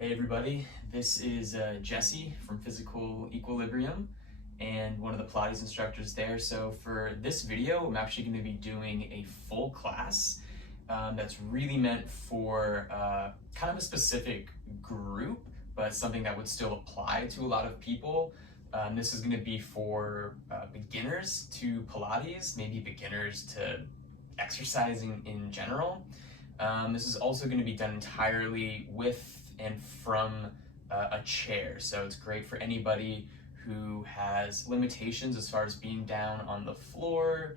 Hey everybody, this is Jesse from Physical Equilibrium and one of the Pilates instructors there. So for this video, I'm actually going to be doing a full class that's really meant for kind of a specific group, but something that would still apply to a lot of people. This is going to be for beginners to Pilates, maybe beginners to exercising in general. This is also going to be done entirely with and from a chair. So it's great for anybody who has limitations as far as being down on the floor.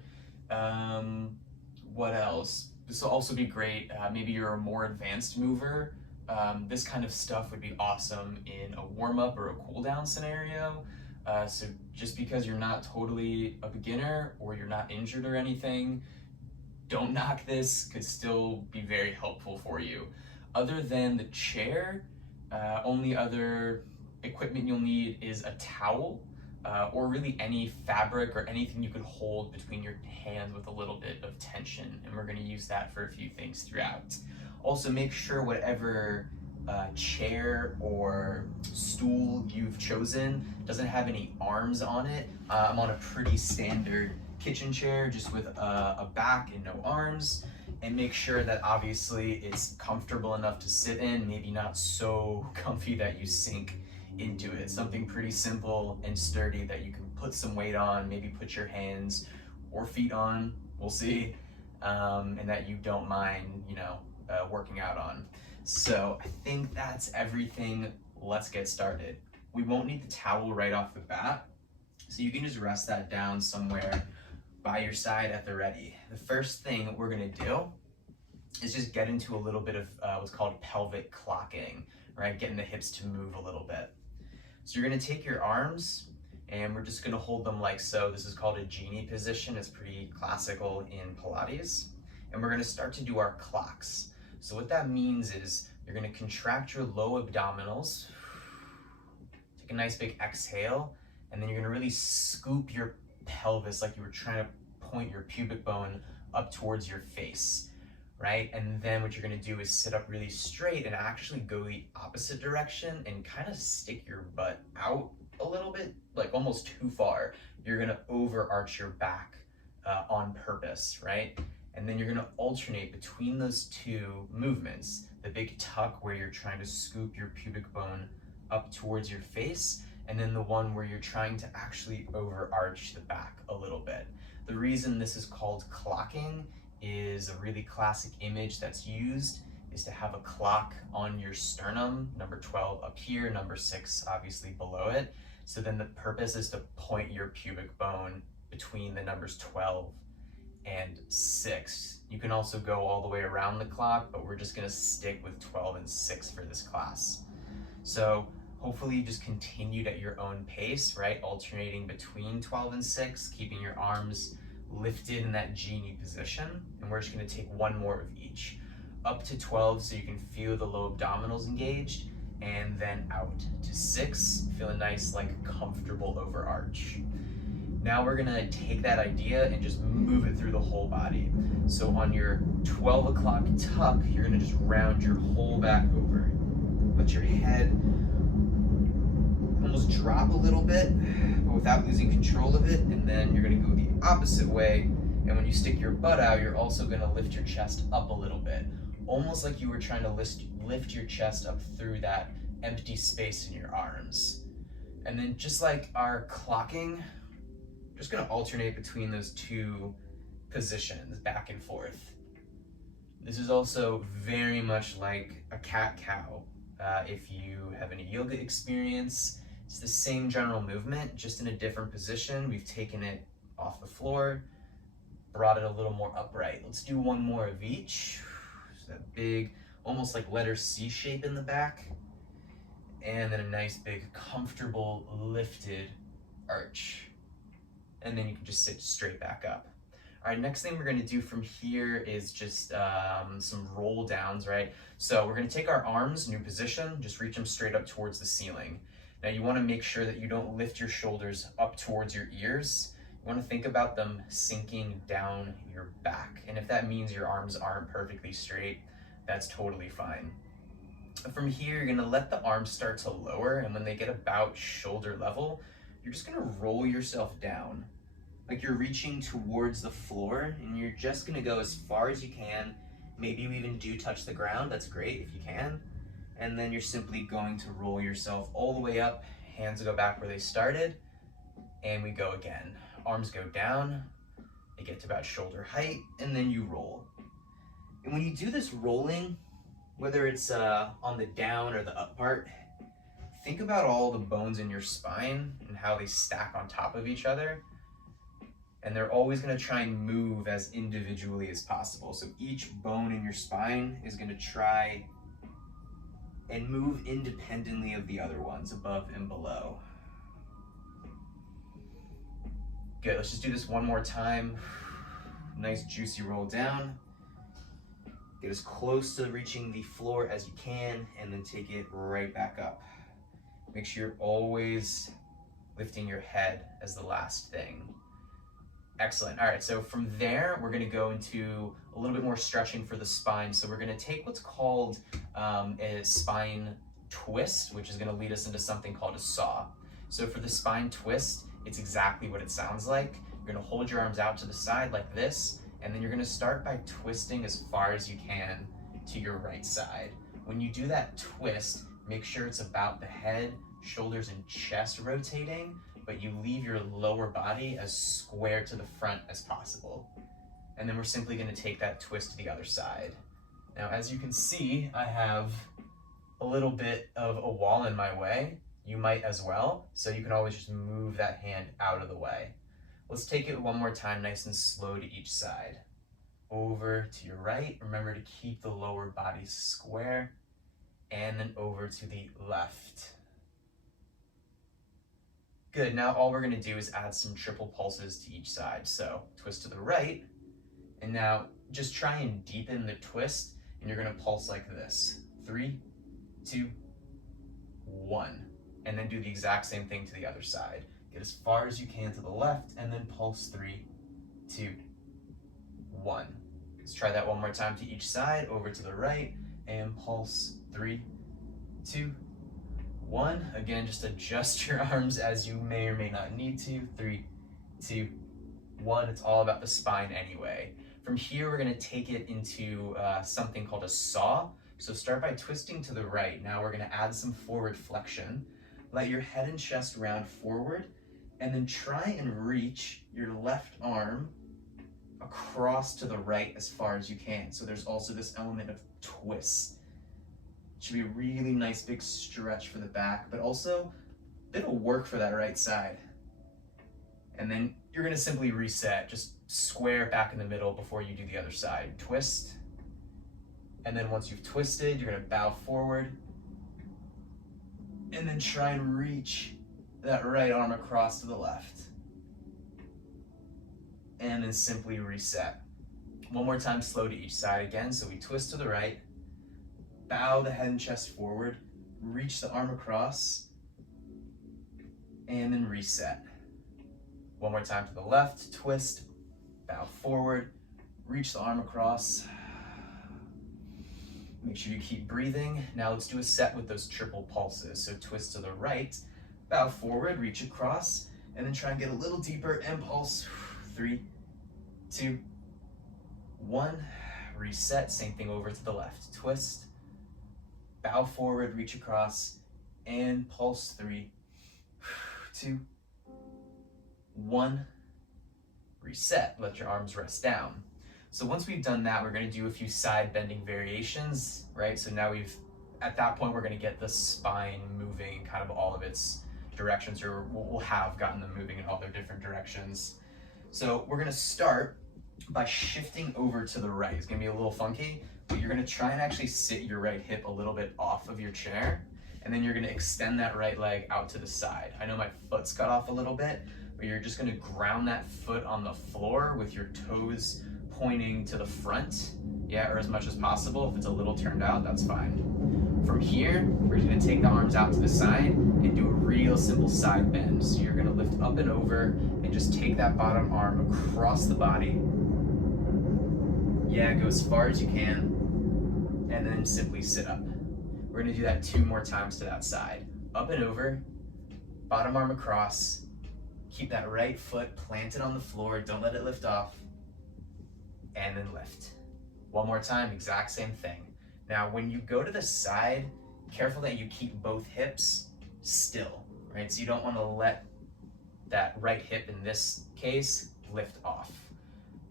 What else? This will also be great. Maybe you're a more advanced mover. This kind of stuff would be awesome in a warm-up or a cool-down scenario. So just because you're not totally a beginner or you're not injured or anything, don't knock this, could still be very helpful for you. Other than the chair, only other equipment you'll need is a towel or really any fabric or anything you could hold between your hands with a little bit of tension. And we're gonna use that for a few things throughout. Also make sure whatever chair or stool you've chosen doesn't have any arms on it. I'm on a pretty standard kitchen chair just with a back and no arms, and make sure that obviously it's comfortable enough to sit in, maybe not so comfy that you sink into it. Something pretty simple and sturdy that you can put some weight on, maybe put your hands or feet on, we'll see, and that you don't mind, working out on. So I think that's everything. Let's get started. We won't need the towel right off the bat, so you can just rest that down somewhere by your side at the ready. The first thing we're gonna do is just get into a little bit of what's called pelvic clocking, right? Getting the hips to move a little bit. So you're gonna take your arms and we're just gonna hold them like so. This is called a genie position. It's pretty classical in Pilates. And we're gonna start to do our clocks. So what that means is you're gonna contract your low abdominals, take a nice big exhale, and then you're gonna really scoop your pelvis like you were trying to point your pubic bone up towards your face, right? And then what you're gonna do is sit up really straight and actually go the opposite direction and kind of stick your butt out a little bit, like almost too far. You're gonna overarch your back on purpose, right? And then you're gonna alternate between those two movements, the big tuck where you're trying to scoop your pubic bone up towards your face, and then the one where you're trying to actually overarch the back a little bit. The reason this is called clocking is a really classic image that's used is to have a clock on your sternum, number 12 up here, number 6 obviously below it. So then the purpose is to point your pubic bone between the numbers 12 and 6. You can also go all the way around the clock, but we're just gonna stick with 12 and 6 for this class. So hopefully you just continued at your own pace, right? Alternating between 12 and 6, keeping your arms lifted in that genie position. And we're just gonna take one more of each. Up to 12 so you can feel the low abdominals engaged, and then out to 6, feel a nice, like comfortable overarch. Now we're gonna take that idea and just move it through the whole body. So on your 12 o'clock tuck, you're gonna just round your whole back over. Let your head almost drop a little bit, but without losing control of it. And then you're gonna go the opposite way. And when you stick your butt out, you're also gonna lift your chest up a little bit. Almost like you were trying to lift your chest up through that empty space in your arms. And then just like our clocking, just gonna alternate between those two positions, back and forth. This is also very much like a cat-cow. If you have any yoga experience, it's the same general movement, just in a different position. We've taken it off the floor, brought it a little more upright. Let's do one more of each. So that big, almost like letter C shape in the back. And then a nice big, comfortable, lifted arch. And then you can just sit straight back up. All right, next thing we're gonna do from here is just some roll downs, right? So we're gonna take our arms, new position, just reach them straight up towards the ceiling. Now you wanna make sure that you don't lift your shoulders up towards your ears. You wanna think about them sinking down your back. And if that means your arms aren't perfectly straight, that's totally fine. From here, you're gonna let the arms start to lower, and when they get about shoulder level, you're just gonna roll yourself down. Like you're reaching towards the floor, and you're just gonna go as far as you can. Maybe you even do touch the ground, that's great if you can. And then you're simply going to roll yourself all the way up, hands go back where they started, and we go again. Arms go down, they get to about shoulder height, and then you roll. And when you do this rolling, whether it's on the down or the up part, think about all the bones in your spine and how they stack on top of each other. And they're always gonna try and move as individually as possible. So each bone in your spine is gonna try and move independently of the other ones above and below. Good, let's just do this one more time. Nice juicy roll down. Get as close to reaching the floor as you can, and then take it right back up. Make sure you're always lifting your head as the last thing. Excellent. All right, so from there, we're gonna go into a little bit more stretching for the spine. So we're gonna take what's called a spine twist, which is gonna lead us into something called a saw. So for the spine twist, it's exactly what it sounds like. You're gonna hold your arms out to the side like this, and then you're gonna start by twisting as far as you can to your right side. When you do that twist, make sure it's about the head, shoulders, and chest rotating, but you leave your lower body as square to the front as possible. And then we're simply gonna take that twist to the other side. Now, as you can see, I have a little bit of a wall in my way. You might as well, so you can always just move that hand out of the way. Let's take it one more time, nice and slow to each side. Over to your right, remember to keep the lower body square, and then over to the left. Good, now all we're gonna do is add some triple pulses to each side. So twist to the right, and now just try and deepen the twist, and you're gonna pulse like this. 3, 2, 1. And then do the exact same thing to the other side. Get as far as you can to the left, and then pulse 3, 2, 1. Let's try that one more time to each side, over to the right, and pulse 3, 2, 1. Again, just adjust your arms as you may or may not need to. 3, 2, 1. It's all about the spine anyway. From here, we're gonna take it into something called a saw. So start by twisting to the right. Now we're gonna add some forward flexion. Let your head and chest round forward, and then try and reach your left arm across to the right as far as you can. So there's also this element of twist. It should be a really nice big stretch for the back, but also a bit of work for that right side. And then you're gonna simply reset, just square back in the middle before you do the other side. Twist, and then once you've twisted, you're gonna bow forward, and then try and reach that right arm across to the left. And then simply reset. One more time, slow to each side again. So we twist to the right, bow the head and chest forward, reach the arm across, and then reset. One more time to the left, twist, bow forward, reach the arm across. Make sure you keep breathing. Now let's do a set with those triple pulses. So twist to the right, bow forward, reach across, and then try and get a little deeper and pulse. 3, 2, 1. Reset, same thing over to the left. Twist, bow forward, reach across, and pulse. 3, 2, 1. Reset, let your arms rest down. So once we've done that, we're gonna do a few side bending variations, right? So now at that point, we're gonna get the spine moving in kind of all of its directions, or we'll have gotten them moving in all their different directions. So we're gonna start by shifting over to the right. It's gonna be a little funky, but you're gonna try and actually sit your right hip a little bit off of your chair, and then you're gonna extend that right leg out to the side. I know my foot's cut off a little bit, but you're just gonna ground that foot on the floor with your toes pointing to the front, or as much as possible. If it's a little turned out, that's fine. From here, we're just gonna take the arms out to the side and do a real simple side bend. So you're gonna lift up and over and just take that bottom arm across the body. Go as far as you can, and then simply sit up. We're gonna do that 2 more times to that side. Up and over, bottom arm across, keep that right foot planted on the floor, don't let it lift off, and then lift. 1 more time, exact same thing. Now, when you go to the side, careful that you keep both hips still, right? So you don't wanna let that right hip, in this case, lift off.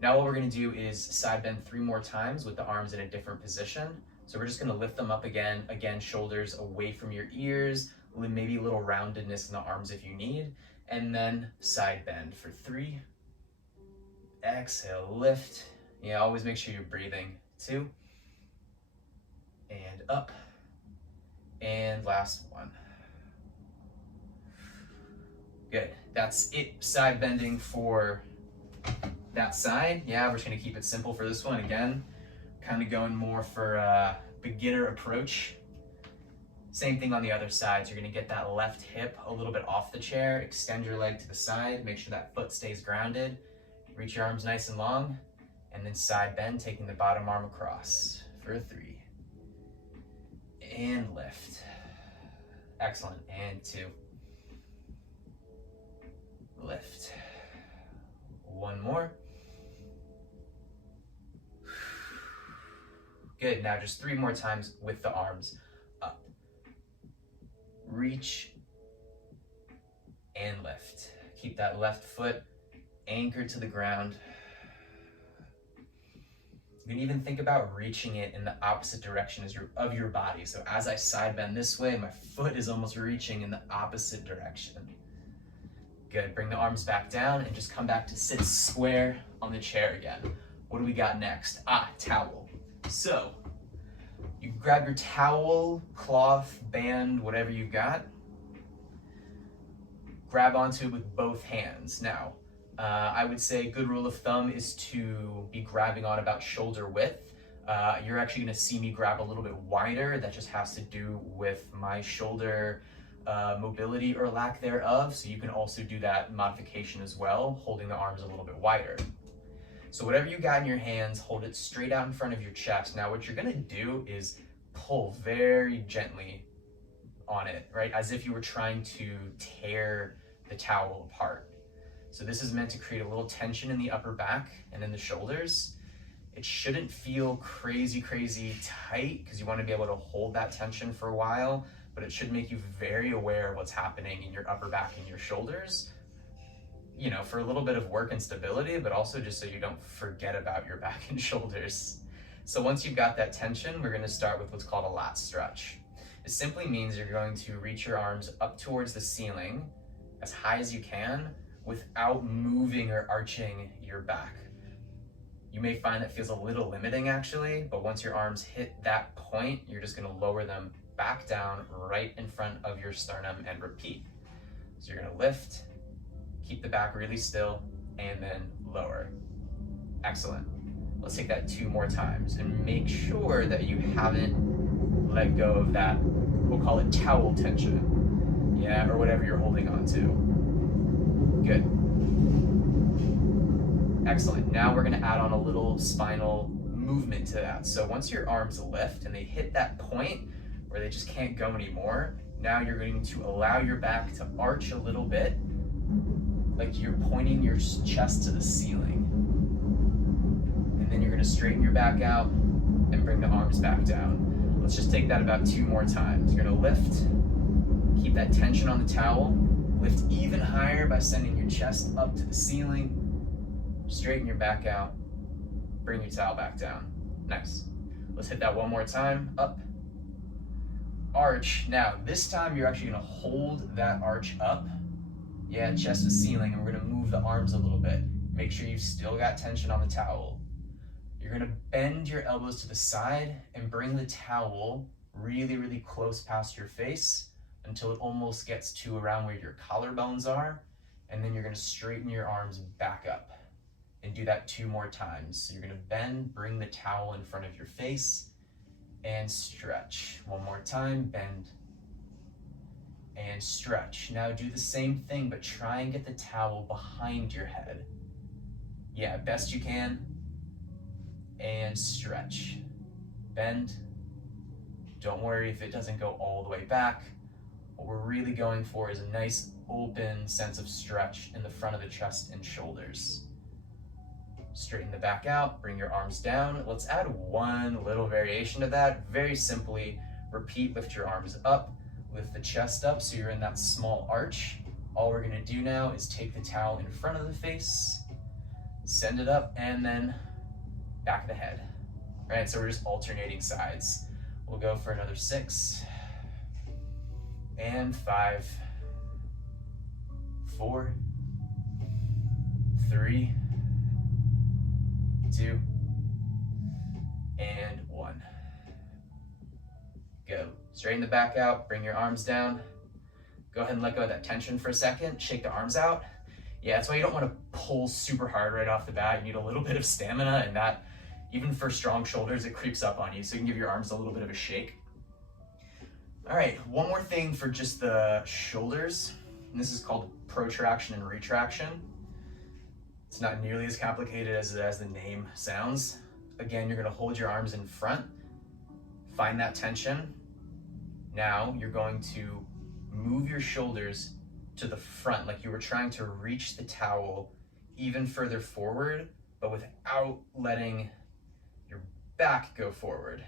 Now what we're gonna do is side bend 3 more times with the arms in a different position. So we're just gonna lift them up again, shoulders away from your ears, maybe a little roundedness in the arms if you need, and then side bend for 3. Exhale, lift. Yeah, always make sure you're breathing. 2. And up. And last 1. Good, that's it, side bending for that side. Yeah, we're just gonna keep it simple for this one. Again, kind of going more for a beginner approach. Same thing on the other side. So you're gonna get that left hip a little bit off the chair, extend your leg to the side, make sure that foot stays grounded, reach your arms nice and long, and then side bend, taking the bottom arm across for 3. And lift. Excellent, and 2. Lift. 1 more. Good, now just 3 more times with the arms up. Reach and lift. Keep that left foot anchored to the ground. You can even think about reaching it in the opposite direction of your body. So as I side bend this way, my foot is almost reaching in the opposite direction. Good, bring the arms back down and just come back to sit square on the chair again. What do we got next? Towel. So, you grab your towel, cloth, band, whatever you've got. Grab onto it with both hands. Now, I would say a good rule of thumb is to be grabbing on about shoulder width. You're actually gonna see me grab a little bit wider. That just has to do with my shoulder mobility or lack thereof. So you can also do that modification as well, holding the arms a little bit wider. So whatever you got in your hands, hold it straight out in front of your chest. Now what you're gonna do is pull very gently on it, right? As if you were trying to tear the towel apart. So this is meant to create a little tension in the upper back and in the shoulders. It shouldn't feel crazy tight because you want to be able to hold that tension for a while, but it should make you very aware of what's happening in your upper back and your shoulders, you know, for a little bit of work and stability, but also just so you don't forget about your back and shoulders. So once you've got that tension, we're going to start with what's called a lat stretch. It simply means you're going to reach your arms up towards the ceiling as high as you can without moving or arching your back. You may find that feels a little limiting actually, but once your arms hit that point, you're just going to lower them back down right in front of your sternum and repeat. So you're going to lift, keep the back really still, and then lower. Excellent. Let's take that 2 more times and make sure that you haven't let go of that, we'll call it towel tension, yeah, or whatever you're holding on to. Good. Excellent. Now we're going to add on a little spinal movement to that. So once your arms lift and they hit that point where they just can't go anymore, now you're going to allow your back to arch a little bit, like you're pointing your chest to the ceiling. And then you're going to straighten your back out and bring the arms back down. Let's just take that about 2 more times. You're going to lift, keep that tension on the towel, lift even higher by sending your chest up to the ceiling, straighten your back out, bring your towel back down. Nice. Let's hit that 1 more time. Up, arch. Now, this time you're actually gonna hold that arch up. Yeah, chest to ceiling, and we're gonna move the arms a little bit. Make sure you've still got tension on the towel. You're gonna bend your elbows to the side and bring the towel really close past your face until it almost gets to around where your collarbones are. And then you're gonna straighten your arms back up. And do that 2 more times. So you're gonna bend, bring the towel in front of your face, and stretch. 1 more time, bend, and stretch. Now do the same thing, but try and get the towel behind your head. Yeah, best you can, and stretch. Bend, Don't worry if it doesn't go all the way back. What we're really going for is a nice open sense of stretch in the front of the chest and shoulders. Straighten the back out, bring your arms down. Let's add one little variation to that. Very simply, repeat, lift your arms up, lift the chest up so you're in that small arch. All we're gonna do now is take the towel in front of the face, send it up, and then back of the head. Right, so we're just alternating sides. We'll go for another 6, and 5, 4, 3, 2, and 1. Go. Straighten the back out, bring your arms down. Go ahead and let go of that tension for a second. Shake the arms out. Yeah, that's why you don't want to pull super hard right off the bat. You need a little bit of stamina, and that, even for strong shoulders, it creeps up on you. So you can give your arms a little bit of a shake. All right, one more thing for just the shoulders. And this is called protraction and retraction. It's not nearly as complicated as the name sounds. Again, you're gonna hold your arms in front, find that tension. Now you're going to move your shoulders to the front, like you were trying to reach the towel even further forward, but without letting your back go forward.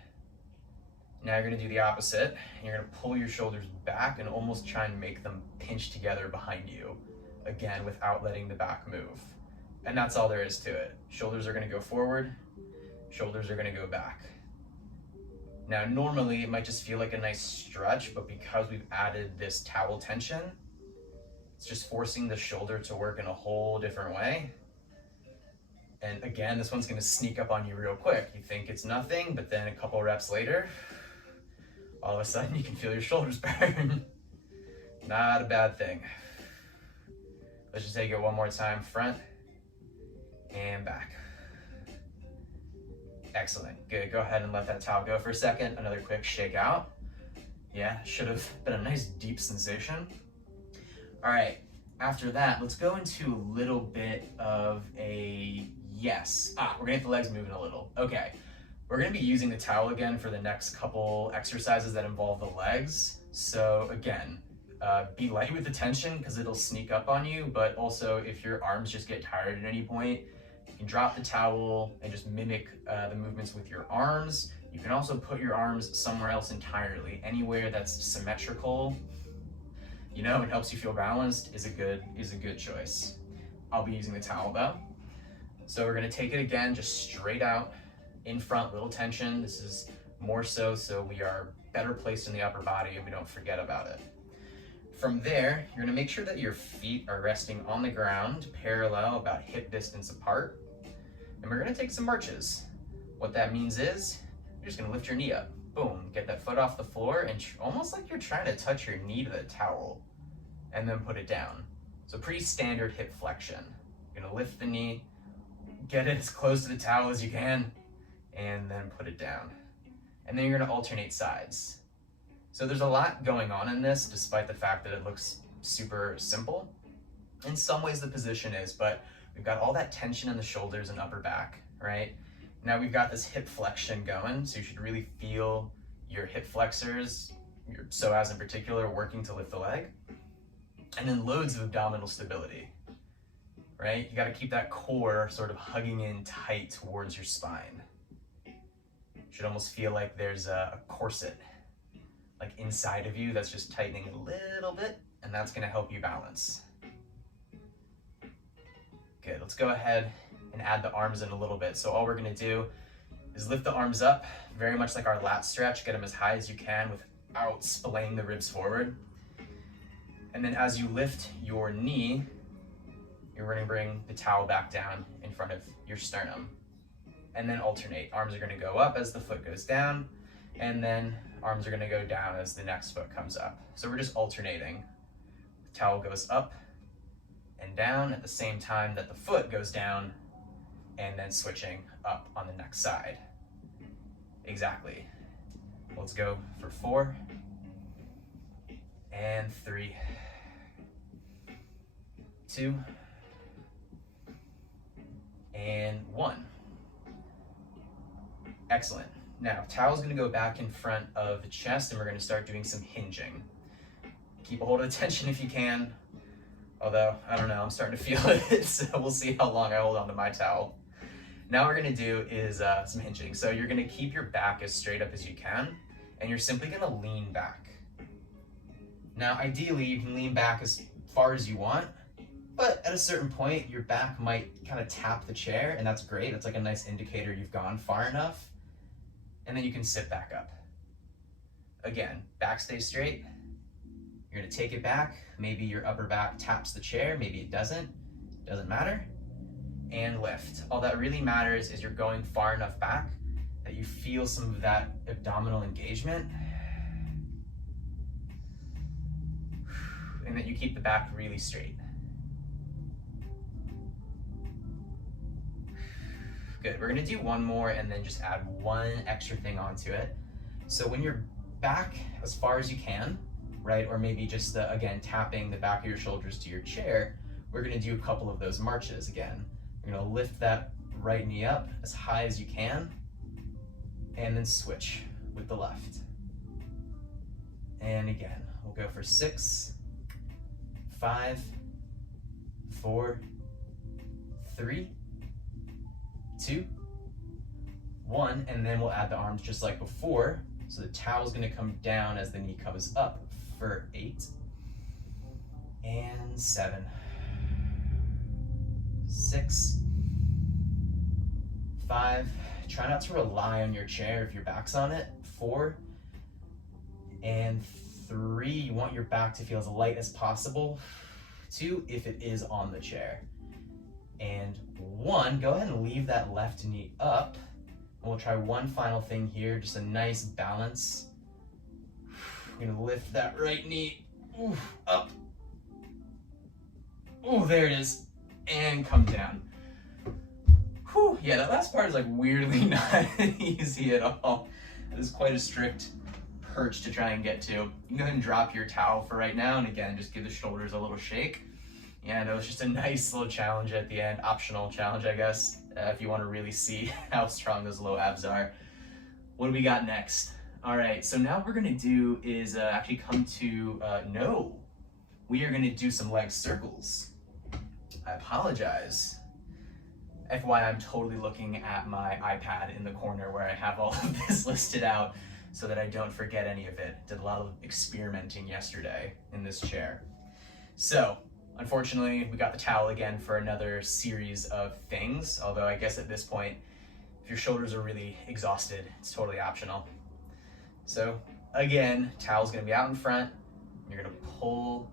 Now you're gonna do the opposite. You're gonna pull your shoulders back and almost try and make them pinch together behind you. Again, without letting the back move. And that's all there is to it. Shoulders are gonna go forward, shoulders are gonna go back. Now, normally it might just feel like a nice stretch, but because we've added this towel tension, it's just forcing the shoulder to work in a whole different way. And again, this one's gonna sneak up on you real quick. You think it's nothing, but then a couple reps later, all of a sudden you can feel your shoulders burn. Not a bad thing. Let's just take it one more time, front and back. Excellent, good. Go ahead and let that towel go for a second. Another quick shake out. Yeah, should have been a nice deep sensation. All right, after that, let's go into a little bit of a yes. We're gonna get the legs moving a little. Okay, we're gonna be using the towel again for the next couple exercises that involve the legs. So again, be light with the tension because it'll sneak up on you, but also if your arms just get tired at any point, you can drop the towel and just mimic the movements with your arms. You can also put your arms somewhere else entirely. Anywhere that's symmetrical, you know, it helps you feel balanced is a good choice. I'll be using the towel though. So we're gonna take it again, just straight out in front, little tension. This is more so we are better placed in the upper body and we don't forget about it. From there, you're gonna make sure that your feet are resting on the ground, parallel, about hip distance apart. And we're gonna take some marches. What that means is, you're just gonna lift your knee up. Boom, get that foot off the floor and almost like you're trying to touch your knee to the towel and then put it down. So pretty standard hip flexion. You're gonna lift the knee, get it as close to the towel as you can, and then put it down. And then you're gonna alternate sides. So there's a lot going on in this, despite the fact that it looks super simple. In some ways the position is, but we've got all that tension in the shoulders and upper back, right? Now we've got this hip flexion going, so you should really feel your hip flexors, your psoas in particular, working to lift the leg. And then loads of abdominal stability, right? You gotta keep that core sort of hugging in tight towards your spine. Should almost feel like there's a corset like inside of you that's just tightening a little bit, and that's gonna help you balance. Good, let's go ahead and add the arms in a little bit. So all we're gonna do is lift the arms up, very much like our lat stretch, get them as high as you can without splaying the ribs forward. And then as you lift your knee, you're gonna bring the towel back down in front of your sternum. And then alternate. Arms are gonna go up as the foot goes down, and then arms are gonna go down as the next foot comes up. So we're just alternating. The towel goes up and down at the same time that the foot goes down, and then switching up on the next side. Exactly. Let's go for 4 and 3, 2 and 1. Excellent. Now, towel's gonna go back in front of the chest and we're gonna start doing some hinging. Keep a hold of the tension if you can. Although, I don't know, I'm starting to feel it, so we'll see how long I hold on to my towel. Now what we're gonna do is some hinging. So you're gonna keep your back as straight up as you can, and you're simply gonna lean back. Now, ideally, you can lean back as far as you want, but at a certain point, your back might kind of tap the chair, and that's great. That's like a nice indicator you've gone far enough, and then you can sit back up. Again, back stays straight. You're gonna take it back. Maybe your upper back taps the chair, maybe it doesn't matter. And lift. All that really matters is you're going far enough back that you feel some of that abdominal engagement, and that you keep the back really straight. Good, we're gonna do one more and then just add one extra thing onto it. So when you're back as far as you can, right, or maybe just, again, tapping the back of your shoulders to your chair, we're gonna do a couple of those marches again. You're gonna lift that right knee up as high as you can, and then switch with the left. And again, we'll go for 6, 5, 4, 3, 2, 1, and then we'll add the arms just like before. So the towel's gonna come down as the knee comes up for 8, and 7, 6, 5, try not to rely on your chair if your back's on it, 4, and 3, you want your back to feel as light as possible, 2, if it is on the chair, and 1, go ahead and leave that left knee up, and we'll try one final thing here, just a nice balance. We're gonna lift that right knee, up, there it is, and come down. Whew, yeah, that last part is like weirdly not easy at all. It is quite a strict perch to try and get to. You can go ahead and drop your towel for right now, and again, just give the shoulders a little shake. And it was just a nice little challenge at the end, optional challenge, I guess, if you want to really see how strong those low abs are. What do we got next? All right, so now what we're gonna do is actually come to, no, we are gonna do some leg circles. I apologize. FYI, I'm totally looking at my iPad in the corner where I have all of this listed out so that I don't forget any of it. Did a lot of experimenting yesterday in this chair. So, unfortunately, we got the towel again for another series of things, although I guess at this point, if your shoulders are really exhausted, it's totally optional. So, again, towel's gonna be out in front. You're gonna pull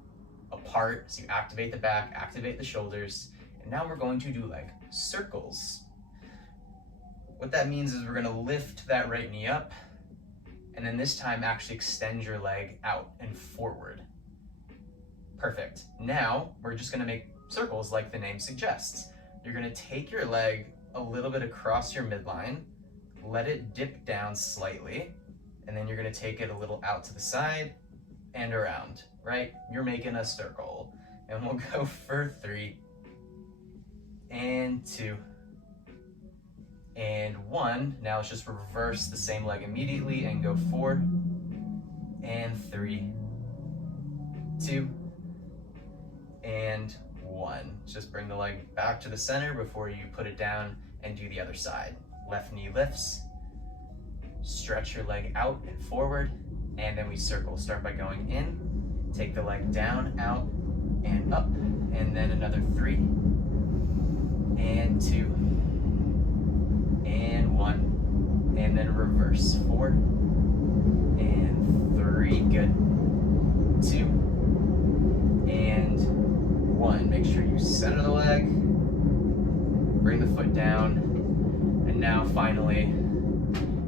apart, so you activate the back, activate the shoulders, and now we're going to do like circles. What that means is we're gonna lift that right knee up, and then this time actually extend your leg out and forward. Perfect. Now, we're just gonna make circles like the name suggests. You're gonna take your leg a little bit across your midline, let it dip down slightly, and then you're gonna take it a little out to the side and around, right? You're making a circle. And we'll go for 3, and 2, and 1. Now let's just reverse the same leg immediately and go 4, and 3, 2, and 1. Just bring the leg back to the center before you put it down and do the other side. Left knee lifts, stretch your leg out and forward, and then we circle. Start by going in, take the leg down, out, and up, and then another 3, and 2, and 1, and then reverse. 4, and 3, good. 2, and 1. Make sure you center the leg, bring the foot down, and now finally,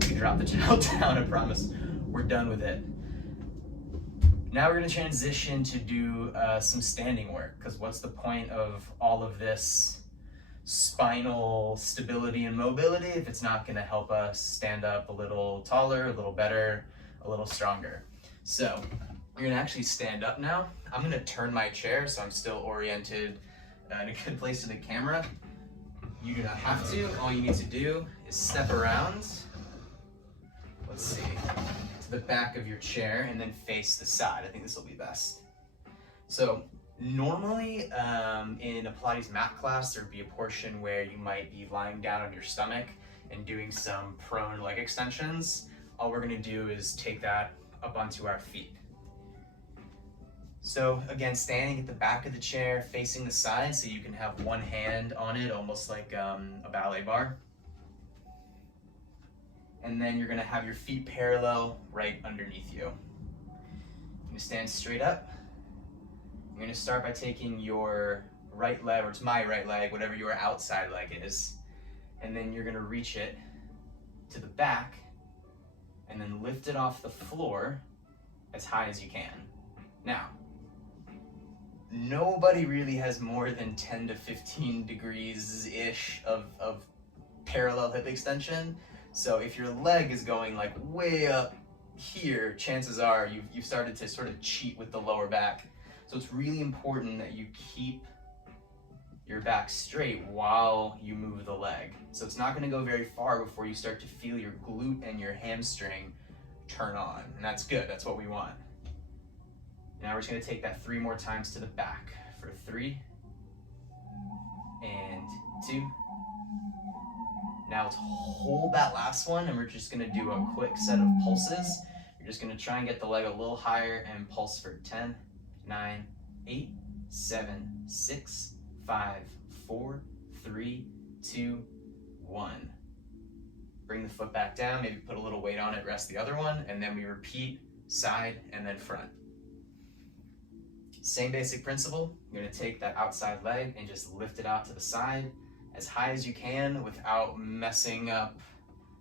you drop the towel down. I promise we're done with it. Now we're going to transition to do some standing work, because what's the point of all of this spinal stability and mobility if it's not going to help us stand up a little taller, a little better, a little stronger? So you're going to actually stand up now. I'm going to turn my chair so I'm still oriented in a good place to the camera. You do not have to. All you need to do is step around let's see, to the back of your chair and then face the side. I think this will be best. So normally in a Pilates mat class, there'd be a portion where you might be lying down on your stomach and doing some prone leg extensions. All we're gonna do is take that up onto our feet. So again, standing at the back of the chair, facing the side, so you can have one hand on it, almost like a ballet bar. And then you're gonna have your feet parallel right underneath you. You're gonna stand straight up. You're gonna start by taking your right leg, or it's my right leg, whatever your outside leg is, and then you're gonna reach it to the back and then lift it off the floor as high as you can. Now, nobody really has more than 10 to 15 degrees-ish of parallel hip extension. So if your leg is going like way up here, chances are you've started to sort of cheat with the lower back. So it's really important that you keep your back straight while you move the leg. So it's not gonna go very far before you start to feel your glute and your hamstring turn on. And that's good, that's what we want. Now we're just gonna take that 3 more times to the back for 3 and 2. Now let's hold that last one, and we're just gonna do a quick set of pulses. You're just gonna try and get the leg a little higher and pulse for 10, 9, 8, 7, 6, 5, 4, 3, 2, 1. Bring the foot back down, maybe put a little weight on it, rest the other one, and then we repeat side and then front. Same basic principle. You're gonna take that outside leg and just lift it out to the side as high as you can without messing up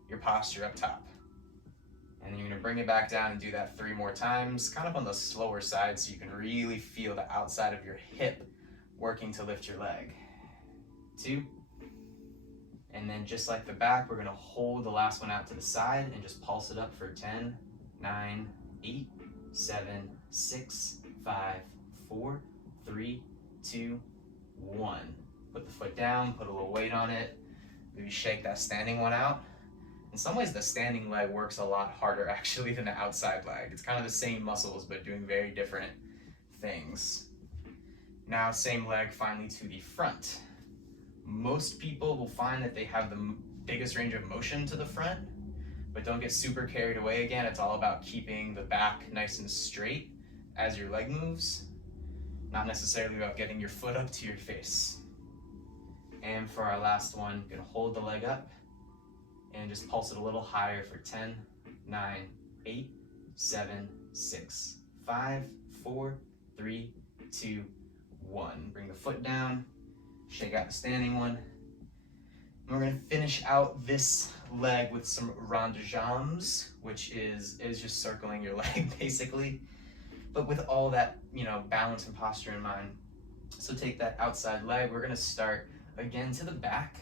your posture up top. And then you're gonna bring it back down and do that 3 more times, kind of on the slower side so you can really feel the outside of your hip working to lift your leg. 2. And then just like the back, we're gonna hold the last one out to the side and just pulse it up for 10, 9, 8, 7, 6, 5, 4, 3, 2, 1. Put the foot down, put a little weight on it, maybe shake that standing one out. In some ways, the standing leg works a lot harder actually than the outside leg. It's kind of the same muscles, but doing very different things. Now, same leg finally to the front. Most people will find that they have the biggest range of motion to the front, but don't get super carried away again. It's all about keeping the back nice and straight as your leg moves, not necessarily about getting your foot up to your face. And for our last one, you're gonna hold the leg up and just pulse it a little higher for 10, 9, 8, 7, 6, 5, 4, 3, 2, 1. Bring the foot down, shake out the standing one. And we're gonna finish out this leg with some rond de jambes, which is just circling your leg basically, but with all that, balance and posture in mind. So take that outside leg, we're gonna start again to the back,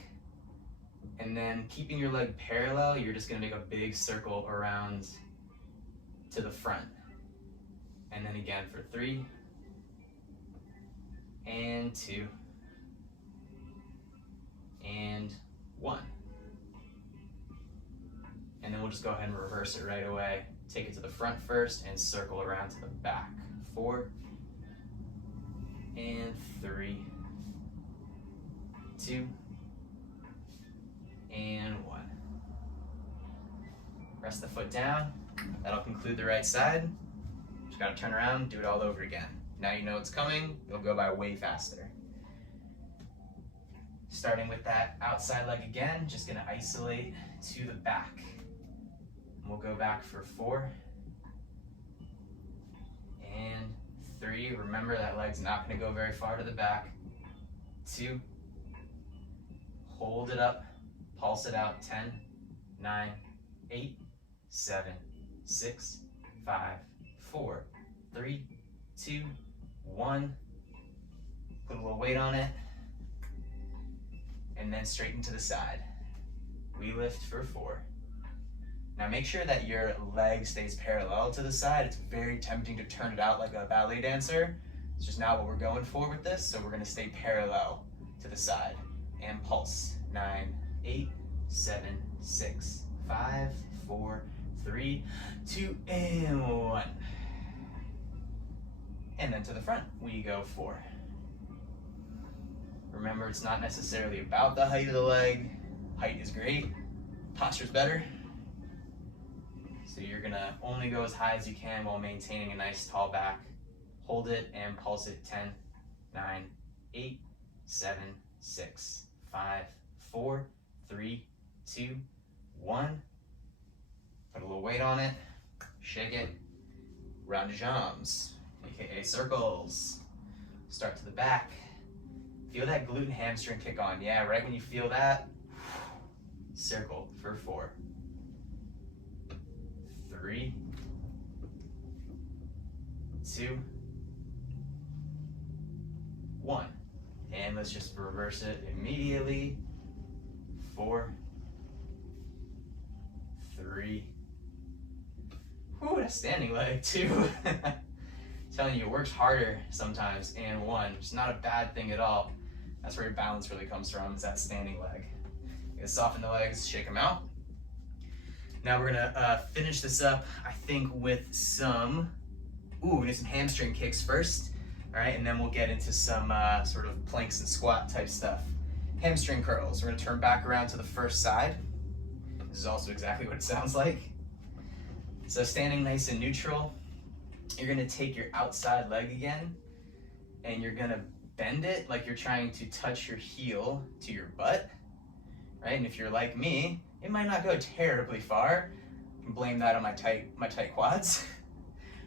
and then keeping your leg parallel, you're just gonna make a big circle around to the front. And then again for 3 and 2 and 1. And then we'll just go ahead and reverse it right away. Take it to the front first and circle around to the back. 4 and 3, 2 and 1. Rest the foot down. That'll conclude the right side. Just gotta turn around, do it all over again. Now you know it's coming, it'll go by way faster. Starting with that outside leg again, just gonna isolate to the back. And we'll go back for 4 and 3. Remember that leg's not gonna go very far to the back. 2. Hold it up, pulse it out. 10, 9, 8, 7, 6, 5, 4, 3, 2, 1. Put a little weight on it. And then straighten to the side. We lift for 4. Now make sure that your leg stays parallel to the side. It's very tempting to turn it out like a ballet dancer. It's just not what we're going for with this, so we're gonna stay parallel to the side. And pulse. 9, 8, 7, 6, 5, 4, 3, 2, and 1. And then to the front, we go 4. Remember, it's not necessarily about the height of the leg. Height is great, posture's better. So you're gonna only go as high as you can while maintaining a nice tall back. Hold it and pulse it. 10, 9, 8, 7, 6, 5, 4, 3, 2, 1. Put a little weight on it, shake it, round your jambs, aka circles. Start to the back. Feel that glute and hamstring kick on. Yeah, right when you feel that, circle for 4, 3, 2, 1. And let's just reverse it immediately. 4, 3. Whew, that standing leg too. Telling you, it works harder sometimes. And 1. It's not a bad thing at all. That's where your balance really comes from, is that standing leg. You gotta soften the legs, shake them out. Now we're gonna finish this up, I think, with some, we do some hamstring kicks first. All right, and then we'll get into some sort of planks and squat type stuff. Hamstring curls. We're gonna turn back around to the first side. This is also exactly what it sounds like. So standing nice and neutral, you're gonna take your outside leg again, and you're gonna bend it like you're trying to touch your heel to your butt, right? And if you're like me, it might not go terribly far. You can blame that on my tight quads,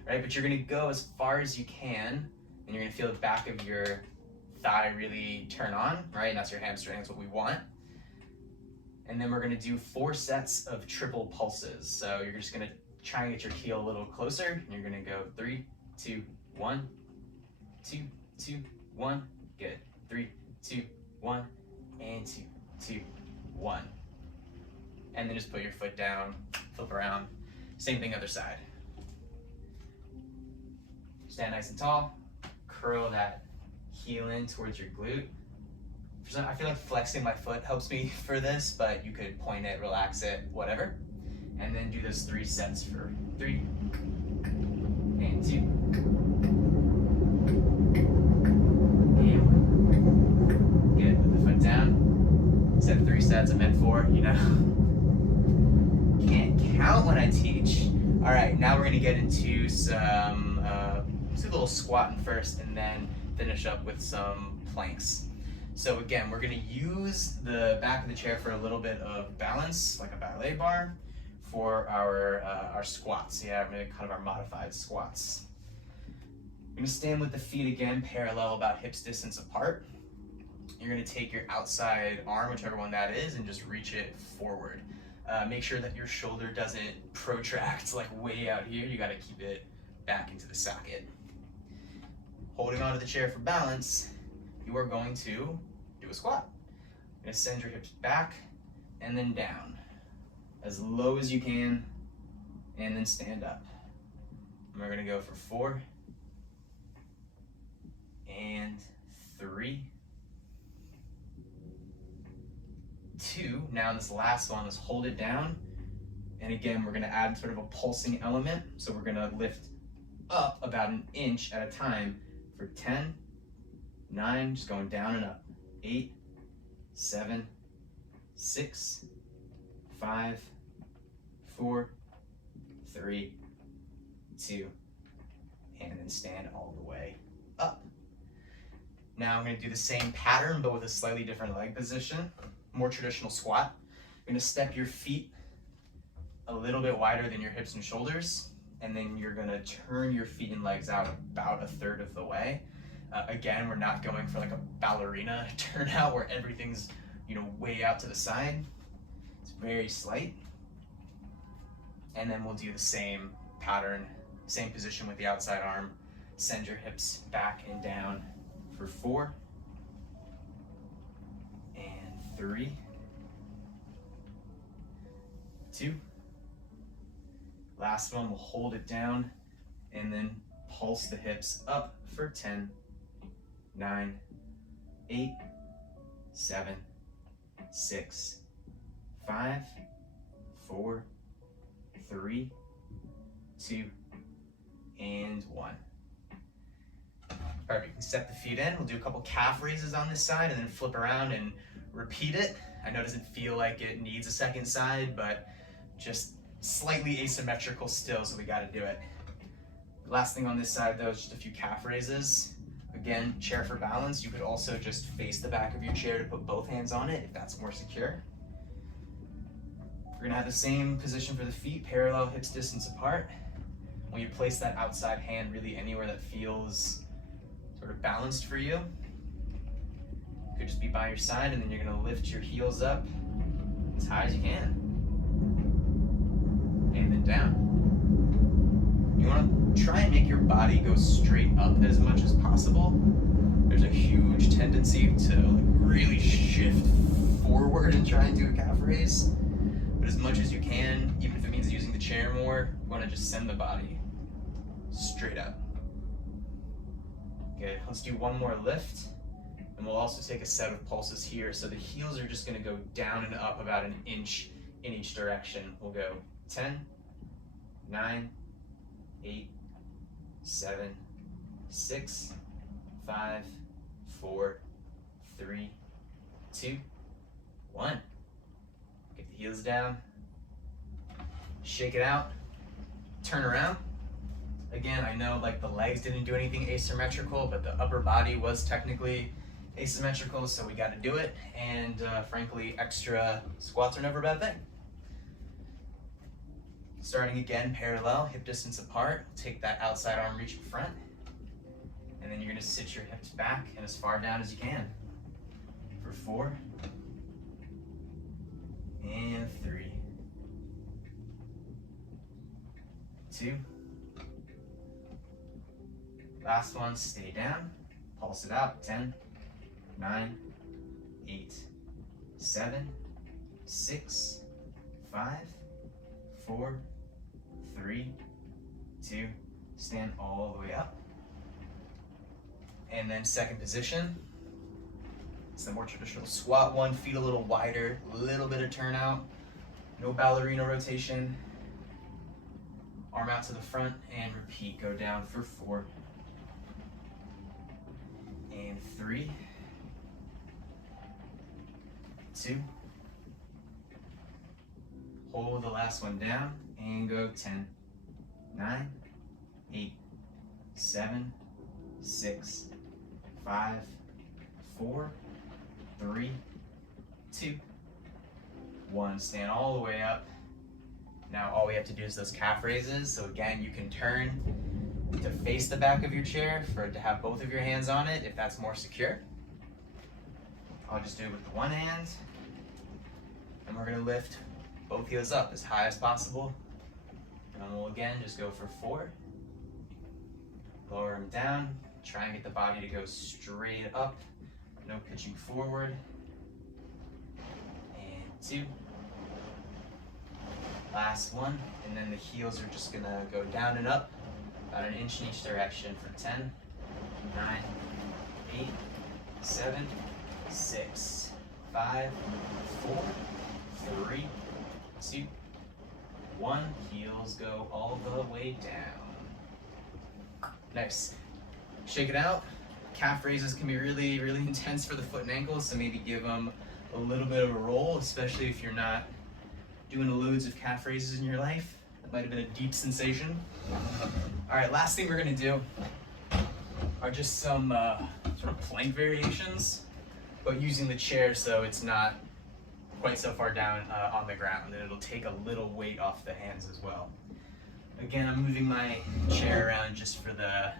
right? But you're gonna go as far as you can, and you're gonna feel the back of your thigh really turn on, right? And that's your hamstring, that's what we want. And then we're gonna do 4 sets of triple pulses. So you're just gonna try and get your heel a little closer, and you're gonna go 3, 2, 1, 2, 2, 1, good. 3, 2, 1, and 2, 2, 1. And then just put your foot down, flip around. Same thing other side. Stand nice and tall, curl that heel in towards your glute. I feel like flexing my foot helps me for this, but you could point it, relax it, whatever. And then do those 3 sets for 3, and 2, and 1. Good, put the foot down. Said 3 sets, I meant 4, you know. Can't count when I teach. All right, now we're gonna get into some, let's do a little squatting first, and then finish up with some planks. So again, we're gonna use the back of the chair for a little bit of balance, like a ballet bar, for our squats. Yeah, maybe kind of our modified squats. You're gonna stand with the feet again, parallel, about hips distance apart. You're gonna take your outside arm, whichever one that is, and just reach it forward. Make sure that your shoulder doesn't protract like way out here. You gotta keep it back into the socket. Holding onto the chair for balance, you are going to do a squat. You're gonna send your hips back and then down, as low as you can, and then stand up. And we're gonna go for 4, and 3, 2. Now this last one, let's hold it down. And again, we're gonna add sort of a pulsing element. So we're gonna lift up about 1 inch at a time for 10, 9, just going down and up. 8, 7, 6, 5, 4, 3, 2, and then stand all the way up. Now I'm going to do the same pattern, but with a slightly different leg position, more traditional squat. You're going to step your feet a little bit wider than your hips and shoulders, and then you're going to turn your feet and legs out about 1/3 of the way. Again, we're not going for like a ballerina turnout where everything's, way out to the side. It's very slight. And then we'll do the same pattern, same position with the outside arm. Send your hips back and down for 4, and 3, 2. Last one, we'll hold it down and then pulse the hips up for 10, 9, 8, 7, 6, 5, 4, 3, 2, and 1. Perfect. You can step the feet in. We'll do a couple calf raises on this side and then flip around and repeat it. I know it doesn't feel like it needs a second side, but just slightly asymmetrical still, so we got to do it. Last thing on this side though is just a few calf raises. Again, chair for balance. You could also just face the back of your chair to put both hands on it if that's more secure. We're gonna have the same position for the feet, parallel, hips distance apart. When you place that outside hand really anywhere that feels sort of balanced for you. Could just be by your side, and then you're gonna lift your heels up as high as you can. And then down. You wanna try and make your body go straight up as much as possible. There's a huge tendency to really shift forward and try and do a calf raise. But as much as you can, even if it means using the chair more, you wanna just send the body straight up. Good, let's do one more lift. And we'll also take a set of pulses here. So the heels are just gonna go down and up about an inch in each direction. We'll go 10, 9, 8, 7, 6, 5, 4, 3, 2, 1. Get the heels down. Shake it out. Turn around. Again, I know like the legs didn't do anything asymmetrical, but the upper body was technically asymmetrical, so we got to do it. And frankly, extra squats are never a bad thing. Starting again, parallel, hip distance apart. Take that outside arm reach in front. And then you're gonna sit your hips back and as far down as you can. For 4, and 3, 2, last one, stay down, pulse it out, 10, 9, 8, 7, 6, 5, 4, 3, 2, stand all the way up. And then second position, it's the more traditional squat one, feet a little wider, a little bit of turnout, no ballerina rotation. Arm out to the front and repeat, go down for 4, and 3, 2, hold the last one down and go 10, 9, 8, 7, 6, 5, 4, 3, 2, 1. Stand all the way up. Now all we have to do is those calf raises. So again, you can turn to face the back of your chair for it to have both of your hands on it if that's more secure. I'll just do it with the one hand. And we're gonna lift both heels up as high as possible. And we'll again just go for 4. Lower them down. Try and get the body to go straight up. No pitching forward. And 2. Last one. And then the heels are just gonna go down and up about an inch in each direction for 10, 9, 8, 7, 6, 5, 4, 3, 2, 1. Heels go all the way down. Nice. Shake it out. Calf raises can be really, really intense for the foot and ankles, so maybe give them a little bit of a roll, especially if you're not doing loads of calf raises in your life. That might have been a deep sensation. All right, last thing we're gonna do are just some sort of plank variations, but using the chair so it's not quite so far down on the ground, and it'll take a little weight off the hands as well. Again, I'm moving my chair around just for the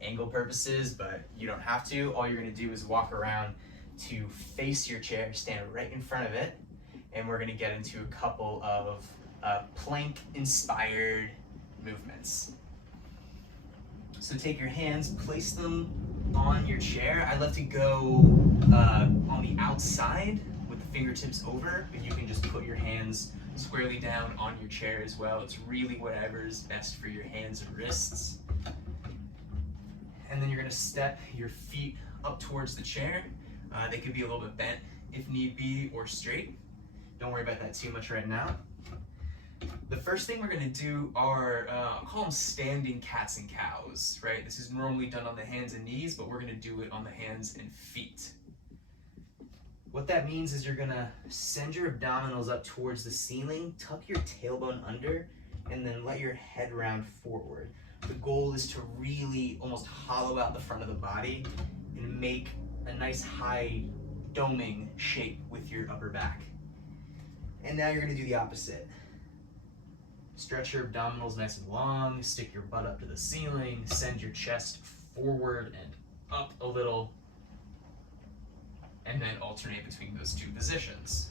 angle purposes, but you don't have to. All you're gonna do is walk around to face your chair, stand right in front of it, and we're gonna get into a couple of plank-inspired movements. So take your hands, place them on your chair. I love to go on the outside with the fingertips over, but you can just put your hands squarely down on your chair as well. It's really whatever's best for your hands and wrists. And then you're gonna step your feet up towards the chair. They could be a little bit bent if need be, or straight. Don't worry about that too much right now. The first thing we're going to do are, I'll call them standing cats and cows, right? This is normally done on the hands and knees, but we're going to do it on the hands and feet. What that means is you're going to send your abdominals up towards the ceiling, tuck your tailbone under, and then let your head round forward. The goal is to really almost hollow out the front of the body and make a nice high doming shape with your upper back. And now you're going to do the opposite. Stretch your abdominals nice and long, stick your butt up to the ceiling, send your chest forward and up a little, and then alternate between those two positions.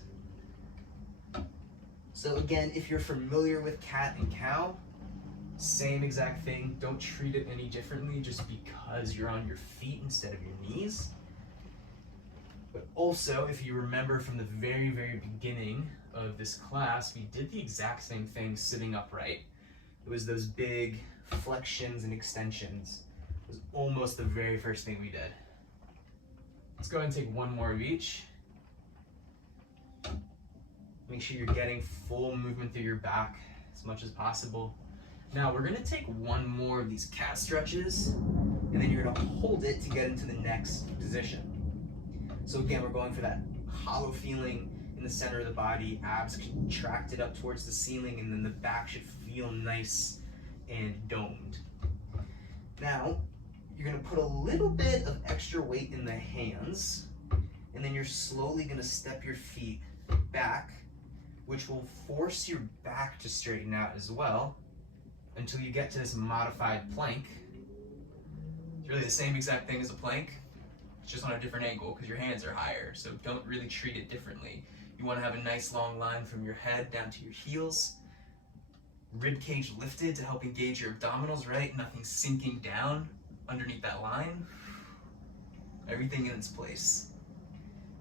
So again, if you're familiar with cat and cow, same exact thing. Don't treat it any differently just because you're on your feet instead of your knees. But also, if you remember from the very, very beginning of this class, we did the exact same thing sitting upright. It was those big flexions and extensions. It was almost the very first thing we did. Let's go ahead and take one more of each. Make sure you're getting full movement through your back as much as possible. Now we're gonna take one more of these cat stretches, and then you're gonna hold it to get into the next position. So again, we're going for that hollow feeling in the center of the body, abs contracted up towards the ceiling, and then the back should feel nice and domed. Now, you're gonna put a little bit of extra weight in the hands, and then you're slowly gonna step your feet back, which will force your back to straighten out as well until you get to this modified plank. It's really the same exact thing as a plank. It's just on a different angle because your hands are higher, so don't really treat it differently. You want to have a nice long line from your head down to your heels. Rib cage lifted to help engage your abdominals, right? Nothing sinking down underneath that line. Everything in its place.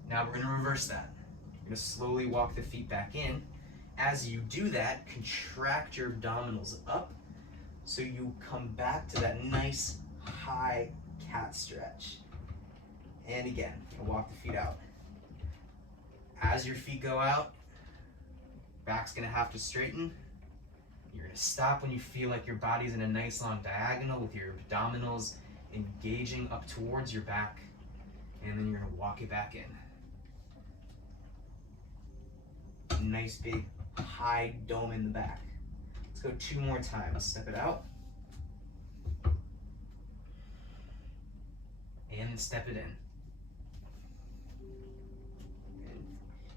Now we're going to reverse that. You're going to slowly walk the feet back in. As you do that, contract your abdominals up so you come back to that nice high cat stretch. And again, walk the feet out. As your feet go out, back's gonna have to straighten. You're gonna stop when you feel like your body's in a nice long diagonal with your abdominals engaging up towards your back, and then you're gonna walk it back in. Nice big high dome in the back. Let's go 2 more times. Step it out. And step it in.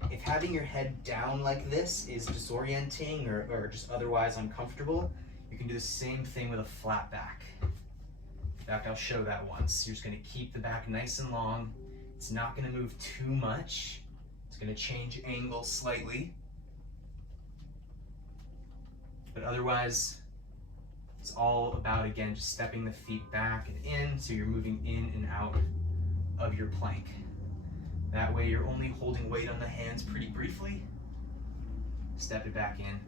If having your head down like this is disorienting or just otherwise uncomfortable, you can do the same thing with a flat back. In fact, I'll show that once. You're just going to keep the back nice and long. It's not going to move too much. It's going to change angle slightly. But otherwise, it's all about, again, just stepping the feet back and in, so you're moving in and out of your plank. That way you're only holding weight on the hands pretty briefly. Step it back in.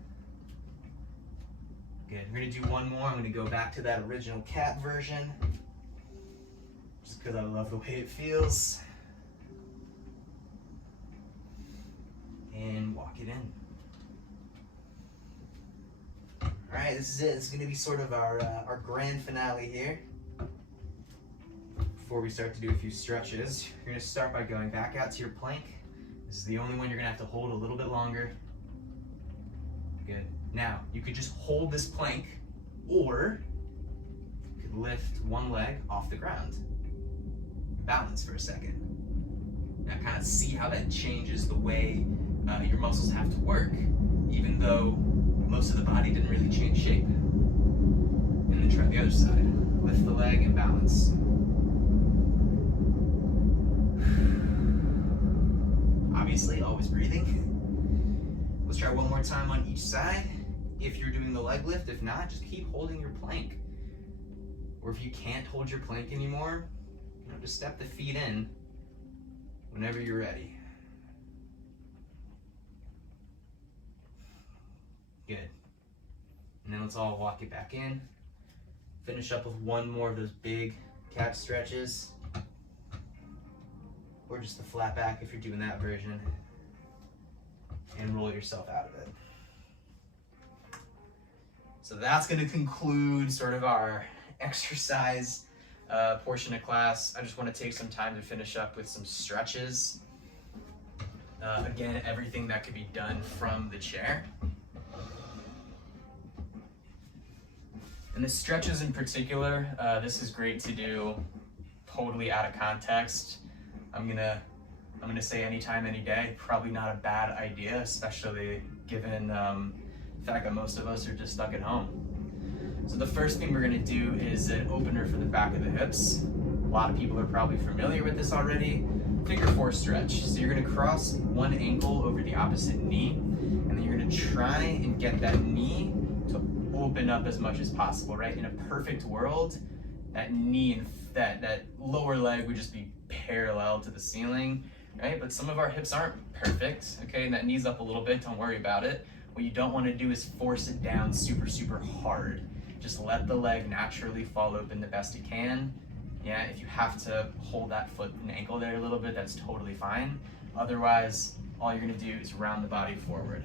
Good. We're going to do one more. I'm going to go back to that original cat version, just because I love the way it feels. And walk it in. All right, this is it. This is going to be sort of our grand finale here. Before we start to do a few stretches, you're going to start by going back out to your plank. This is the only one you're going to have to hold a little bit longer. Good. Now, you could just hold this plank, or you could lift one leg off the ground. Balance for a second. Now kind of see how that changes the way your muscles have to work, even though most of the body didn't really change shape. And then try the other side. Lift the leg and balance. Obviously, always breathing. Let's try one more time on each side. If you're doing the leg lift, if not, just keep holding your plank. Or if you can't hold your plank anymore, just step the feet in whenever you're ready. Good. And then let's all walk it back in. Finish up with one more of those big cat stretches. Or just the flat back if you're doing that version. And roll yourself out of it. So that's going to conclude sort of our exercise portion of class. I just want to take some time to finish up with some stretches. Again, everything that could be done from the chair. And the stretches in particular, this is great to do totally out of context. I'm gonna say anytime, any day, probably not a bad idea, especially given the fact that most of us are just stuck at home. So the first thing we're gonna do is an opener for the back of the hips. A lot of people are probably familiar with this already. Figure 4 stretch. So you're gonna cross one ankle over the opposite knee, and then you're gonna try and get that knee to open up as much as possible, right? In a perfect world, that knee and that lower leg would just be parallel to the ceiling, right? But some of our hips aren't perfect, okay? And that knee's up a little bit, don't worry about it. What you don't want to do is force it down super, super hard. Just let the leg naturally fall open the best it can. Yeah, if you have to hold that foot and ankle there a little bit, that's totally fine. Otherwise, all you're gonna do is round the body forward.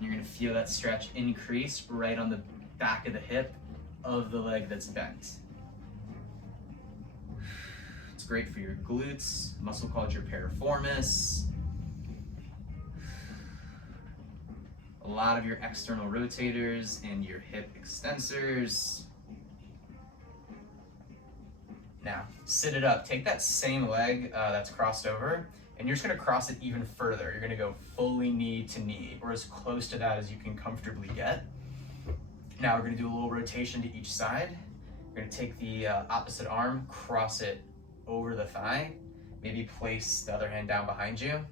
You're gonna feel that stretch increase right on the back of the hip of the leg that's bent. It's great for your glutes, a muscle called your piriformis. A lot of your external rotators and your hip extensors. Now, sit it up. Take that same leg that's crossed over, and you're just gonna cross it even further. You're gonna go fully knee to knee, or as close to that as you can comfortably get. Now we're gonna do a little rotation to each side. You're gonna take the opposite arm, cross it over the thigh, maybe place the other hand down behind you,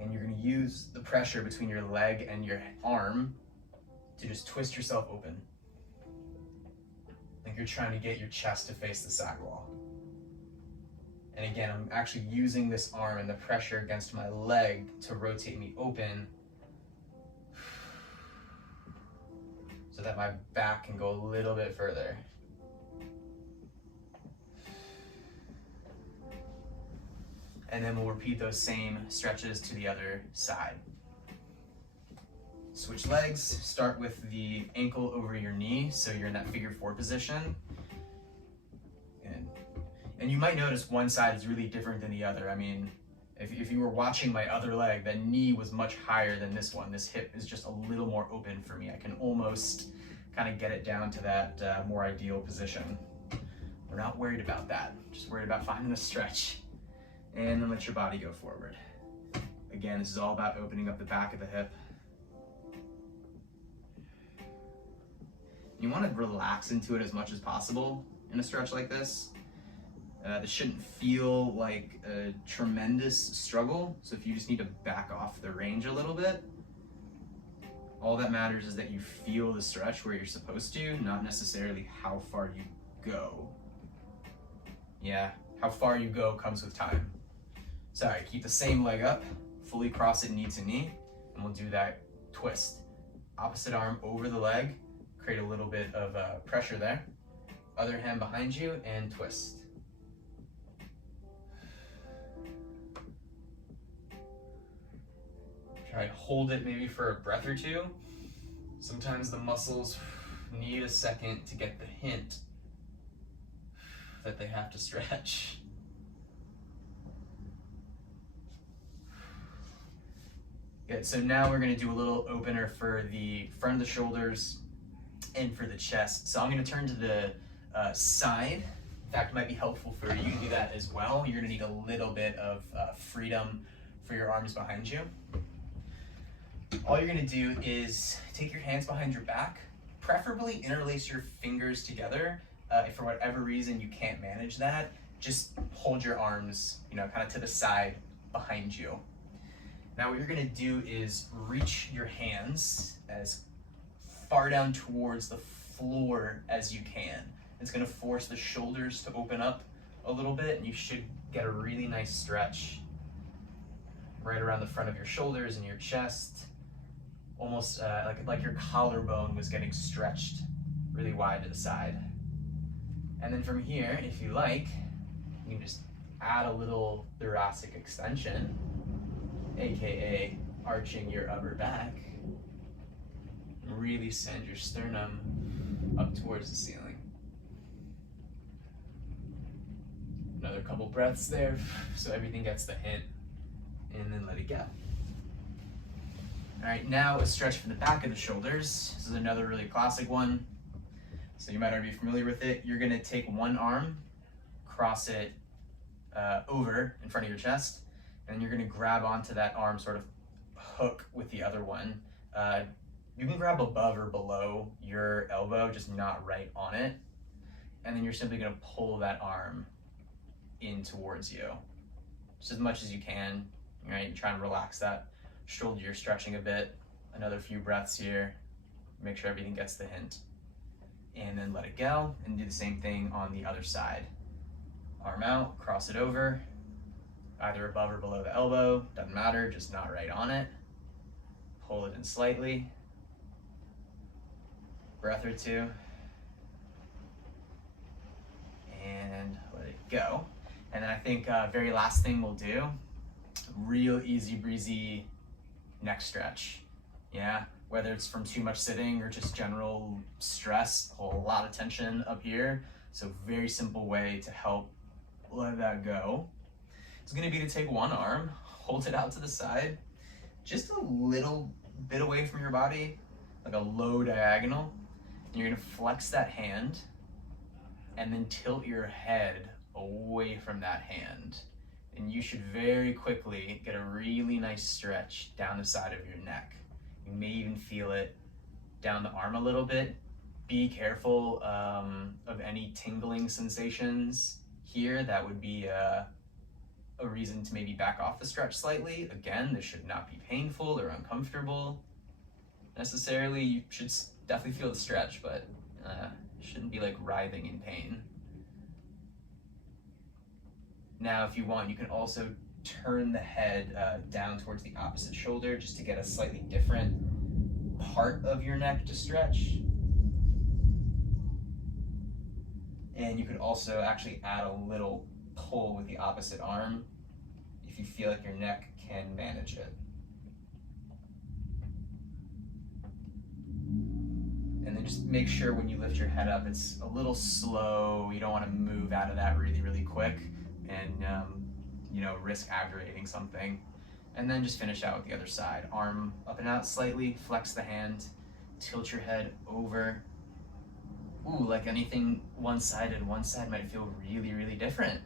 and you're gonna use the pressure between your leg and your arm to just twist yourself open. Like you're trying to get your chest to face the side wall. And again, I'm actually using this arm and the pressure against my leg to rotate me open so that my back can go a little bit further. And then we'll repeat those same stretches to the other side. Switch legs, start with the ankle over your knee, so you're in that figure 4 position. And you might notice one side is really different than the other. I mean, if you were watching my other leg, that knee was much higher than this one. This hip is just a little more open for me. I can almost kind of get it down to that more ideal position. We're not worried about that, just worried about finding the stretch. And then let your body go forward. Again, this is all about opening up the back of the hip. You want to relax into it as much as possible in a stretch like this. This shouldn't feel like a tremendous struggle, so if you just need to back off the range a little bit, all that matters is that you feel the stretch where you're supposed to, not necessarily how far you go. Yeah, how far you go comes with time. Sorry, keep the same leg up, fully cross it knee to knee, and we'll do that twist. Opposite arm over the leg, create a little bit of pressure there. Other hand behind you and twist. Try to hold it maybe for a breath or two. Sometimes the muscles need a second to get the hint that they have to stretch. Good, so now we're gonna do a little opener for the front of the shoulders and for the chest. So I'm gonna turn to the side. In fact, it might be helpful for you to do that as well. You're gonna need a little bit of freedom for your arms behind you. All you're gonna do is take your hands behind your back, preferably interlace your fingers together. If for whatever reason you can't manage that, just hold your arms, kind of to the side behind you. Now what you're gonna do is reach your hands as far down towards the floor as you can. It's gonna force the shoulders to open up a little bit, and you should get a really nice stretch right around the front of your shoulders and your chest. Almost like your collarbone was getting stretched really wide to the side. And then from here, if you like, you can just add a little thoracic extension, AKA arching your upper back. Really send your sternum up towards the ceiling. Another couple breaths there, so everything gets the hint, and then let it go. All right, now a stretch for the back of the shoulders. This is another really classic one, so you might already be familiar with it. You're gonna take one arm, cross it over in front of your chest, and then you're gonna grab onto that arm, sort of hook with the other one. You can grab above or below your elbow, just not right on it. And then you're simply gonna pull that arm in towards you, just as much as you can, right? Try and relax that shoulder you're stretching a bit. Another few breaths here. Make sure everything gets the hint. And then let it go, and do the same thing on the other side. Arm out, cross it over, either above or below the elbow, doesn't matter, just not right on it. Pull it in slightly. Breath or two. And let it go. And then I think very last thing we'll do, real easy breezy neck stretch. Yeah, whether it's from too much sitting or just general stress, a whole lot of tension up here. So very simple way to help let that go. It's gonna be to take one arm, hold it out to the side, just a little bit away from your body, like a low diagonal. And you're gonna flex that hand and then tilt your head away from that hand. And you should very quickly get a really nice stretch down the side of your neck. You may even feel it down the arm a little bit. Be careful of any tingling sensations here. That would be a reason to maybe back off the stretch slightly. Again, this should not be painful or uncomfortable necessarily. You should definitely feel the stretch, but shouldn't be like writhing in pain. Now, if you want, you can also turn the head down towards the opposite shoulder just to get a slightly different part of your neck to stretch. And you could also actually add a little pull with the opposite arm if you feel like your neck can manage it. And then just make sure when you lift your head up, it's a little slow. You don't want to move out of that really, really quick and risk aggravating something. And then just finish out with the other side. Arm up and out slightly, flex the hand, tilt your head over. Ooh, like anything one-sided, one side might feel really, really different.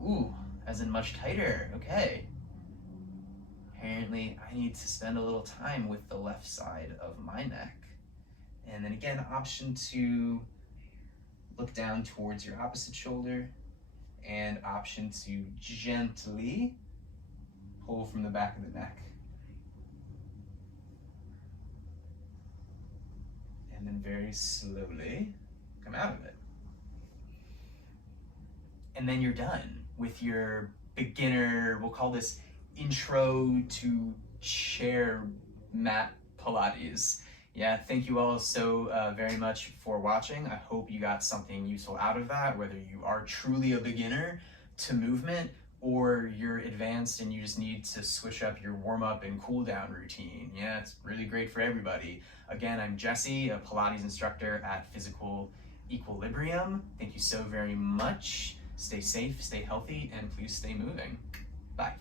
Ooh, as in much tighter, okay. Apparently I need to spend a little time with the left side of my neck. And then again, option to look down towards your opposite shoulder, and option to gently pull from the back of the neck. And then very slowly come out of it. And then you're done with your beginner, we'll call this intro to chair mat Pilates. Yeah, thank you all so very much for watching. I hope you got something useful out of that, whether you are truly a beginner to movement or you're advanced and you just need to switch up your warm-up and cool-down routine. Yeah, it's really great for everybody. Again, I'm Jesse, a Pilates instructor at Physical Equilibrium. Thank you so very much. Stay safe, stay healthy, and please stay moving. Bye.